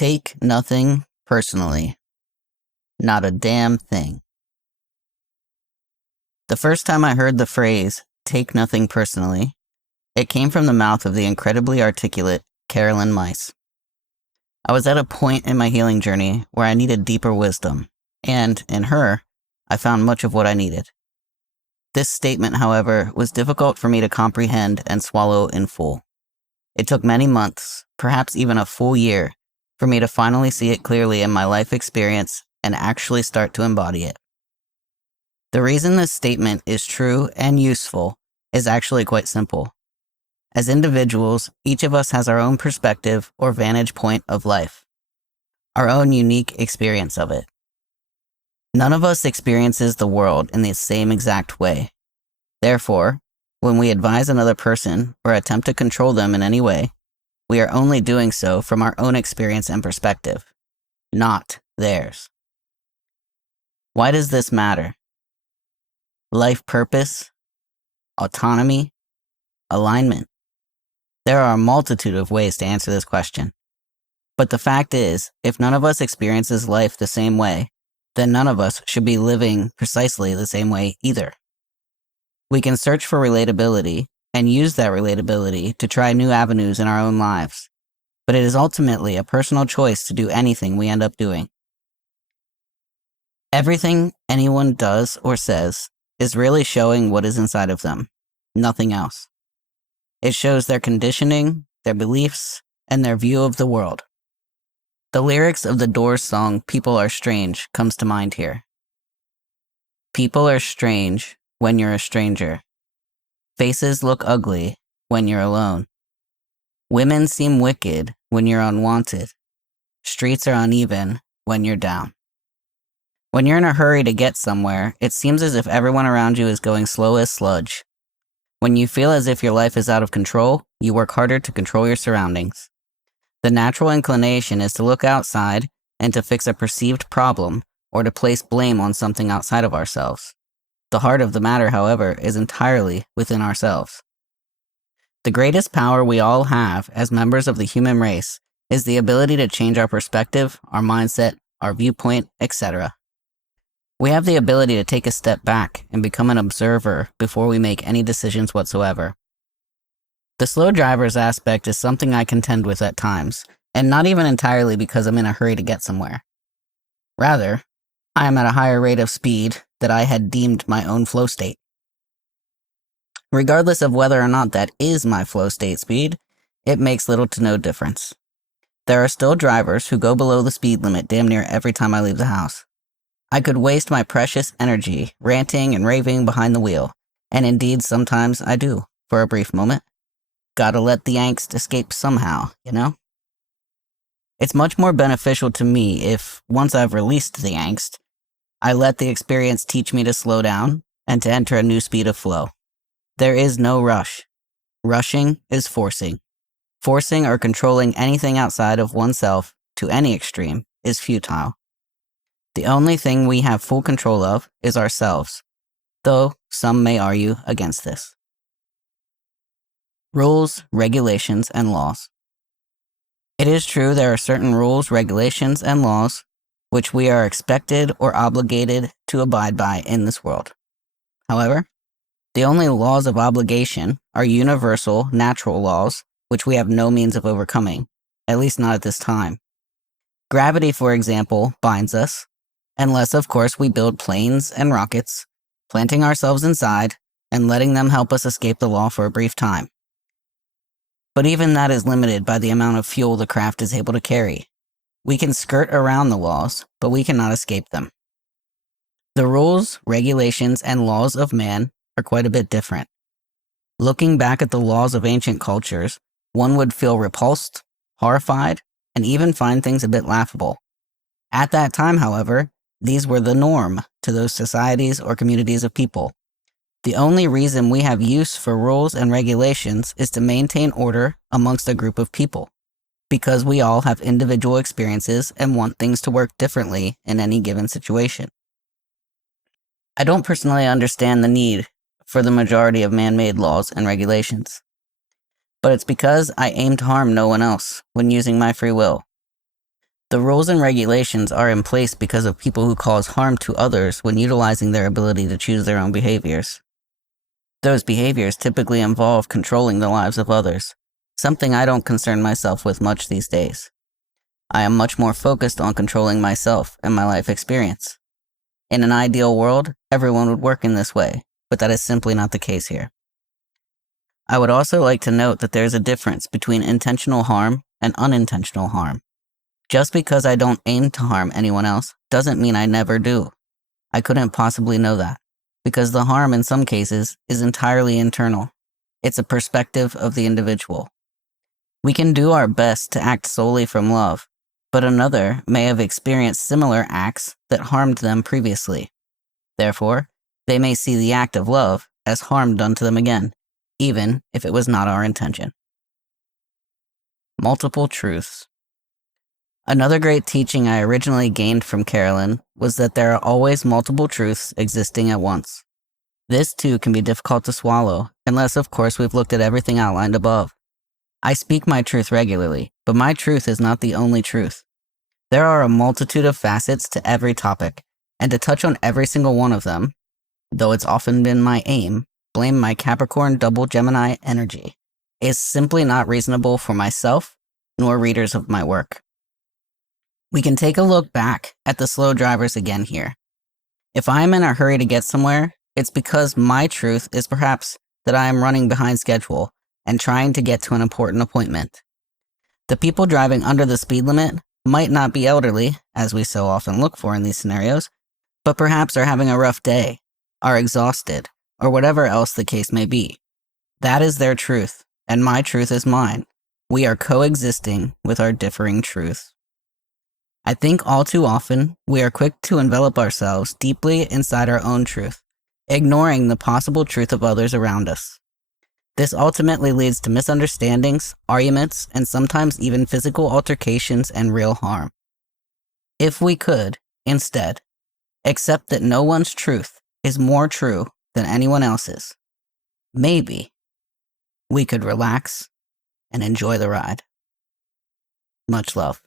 Take nothing personally. Not a damn thing. The first time I heard the phrase, take nothing personally, it came from the mouth of the incredibly articulate Carolyn Myss. I was at a point in my healing journey where I needed deeper wisdom, and, in her, I found much of what I needed. This statement, however, was difficult for me to comprehend and swallow in full. It took many months, perhaps even a full year, for me to finally see it clearly in my life experience and actually start to embody it. The reason this statement is true and useful is actually quite simple. As individuals, each of us has our own perspective or vantage point of life, our own unique experience of it. None of us experiences the world in the same exact way. Therefore, when we advise another person or attempt to control them in any way, we are only doing so from our own experience and perspective, not theirs. Why does this matter? Life purpose, autonomy, alignment. There are a multitude of ways to answer this question. But the fact is, if none of us experiences life the same way, then none of us should be living precisely the same way either. We can search for relatability and use that relatability to try new avenues in our own lives, but it is ultimately a personal choice to do anything we end up doing. Everything anyone does or says is really showing what is inside of them, nothing else. It shows their conditioning, their beliefs, and their view of the world. The lyrics of the Doors song People Are Strange comes to mind here. People are strange when you're a stranger. Faces look ugly when you're alone. Women seem wicked when you're unwanted. Streets are uneven when you're down. When you're in a hurry to get somewhere, it seems as if everyone around you is going slow as sludge. When you feel as if your life is out of control, you work harder to control your surroundings. The natural inclination is to look outside and to fix a perceived problem or to place blame on something outside of ourselves. The heart of the matter, however, is entirely within ourselves. The greatest power we all have as members of the human race is the ability to change our perspective, our mindset, our viewpoint, etc. We have the ability to take a step back and become an observer before we make any decisions whatsoever. The slow driver's aspect is something I contend with at times, and not even entirely because I'm in a hurry to get somewhere. Rather, I am at a higher rate of speed that I had deemed my own flow state. Regardless of whether or not that is my flow state speed, it makes little to no difference. There are still drivers who go below the speed limit damn near every time I leave the house. I could waste my precious energy ranting and raving behind the wheel, and indeed sometimes I do, for a brief moment. Gotta let the angst escape somehow, you know? It's much more beneficial to me if, once I've released the angst, I let the experience teach me to slow down and to enter a new speed of flow. There is no rush. Rushing is forcing. Forcing or controlling anything outside of oneself to any extreme is futile. The only thing we have full control of is ourselves, though some may argue against this. Rules, regulations, and laws. It is true there are certain rules, regulations, and laws which we are expected or obligated to abide by in this world. However, the only laws of obligation are universal, natural laws which we have no means of overcoming, at least not at this time. Gravity, for example, binds us, unless of course we build planes and rockets, planting ourselves inside and letting them help us escape the law for a brief time. But even that is limited by the amount of fuel the craft is able to carry. We can skirt around the laws, but we cannot escape them. The rules, regulations, and laws of man are quite a bit different. Looking back at the laws of ancient cultures, one would feel repulsed, horrified, and even find things a bit laughable. At that time, however, these were the norm to those societies or communities of people. The only reason we have use for rules and regulations is to maintain order amongst a group of people, because we all have individual experiences and want things to work differently in any given situation. I don't personally understand the need for the majority of man-made laws and regulations, but it's because I aim to harm no one else when using my free will. The rules and regulations are in place because of people who cause harm to others when utilizing their ability to choose their own behaviors. Those behaviors typically involve controlling the lives of others, something I don't concern myself with much these days. I am much more focused on controlling myself and my life experience. In an ideal world, everyone would work in this way, but that is simply not the case here. I would also like to note that there is a difference between intentional harm and unintentional harm. Just because I don't aim to harm anyone else doesn't mean I never do. I couldn't possibly know that, because the harm in some cases is entirely internal. It's a perspective of the individual. We can do our best to act solely from love, but another may have experienced similar acts that harmed them previously. Therefore, they may see the act of love as harm done to them again, even if it was not our intention. Multiple truths. Another great teaching I originally gained from Carolyn was that there are always multiple truths existing at once. This too can be difficult to swallow, unless of course we've looked at everything outlined above. I speak my truth regularly, but my truth is not the only truth. There are a multitude of facets to every topic, and to touch on every single one of them, though it's often been my aim, blame my Capricorn double Gemini energy, is simply not reasonable for myself nor readers of my work. We can take a look back at the slow drivers again here. If I am in a hurry to get somewhere, it's because my truth is perhaps that I am running behind schedule and trying to get to an important appointment. The people driving under the speed limit might not be elderly, as we so often look for in these scenarios, but perhaps are having a rough day, are exhausted, or whatever else the case may be. That is their truth, and my truth is mine. We are coexisting with our differing truths. I think all too often, we are quick to envelop ourselves deeply inside our own truth, ignoring the possible truth of others around us. This ultimately leads to misunderstandings, arguments, and sometimes even physical altercations and real harm. If we could, instead, accept that no one's truth is more true than anyone else's, maybe we could relax and enjoy the ride. Much love.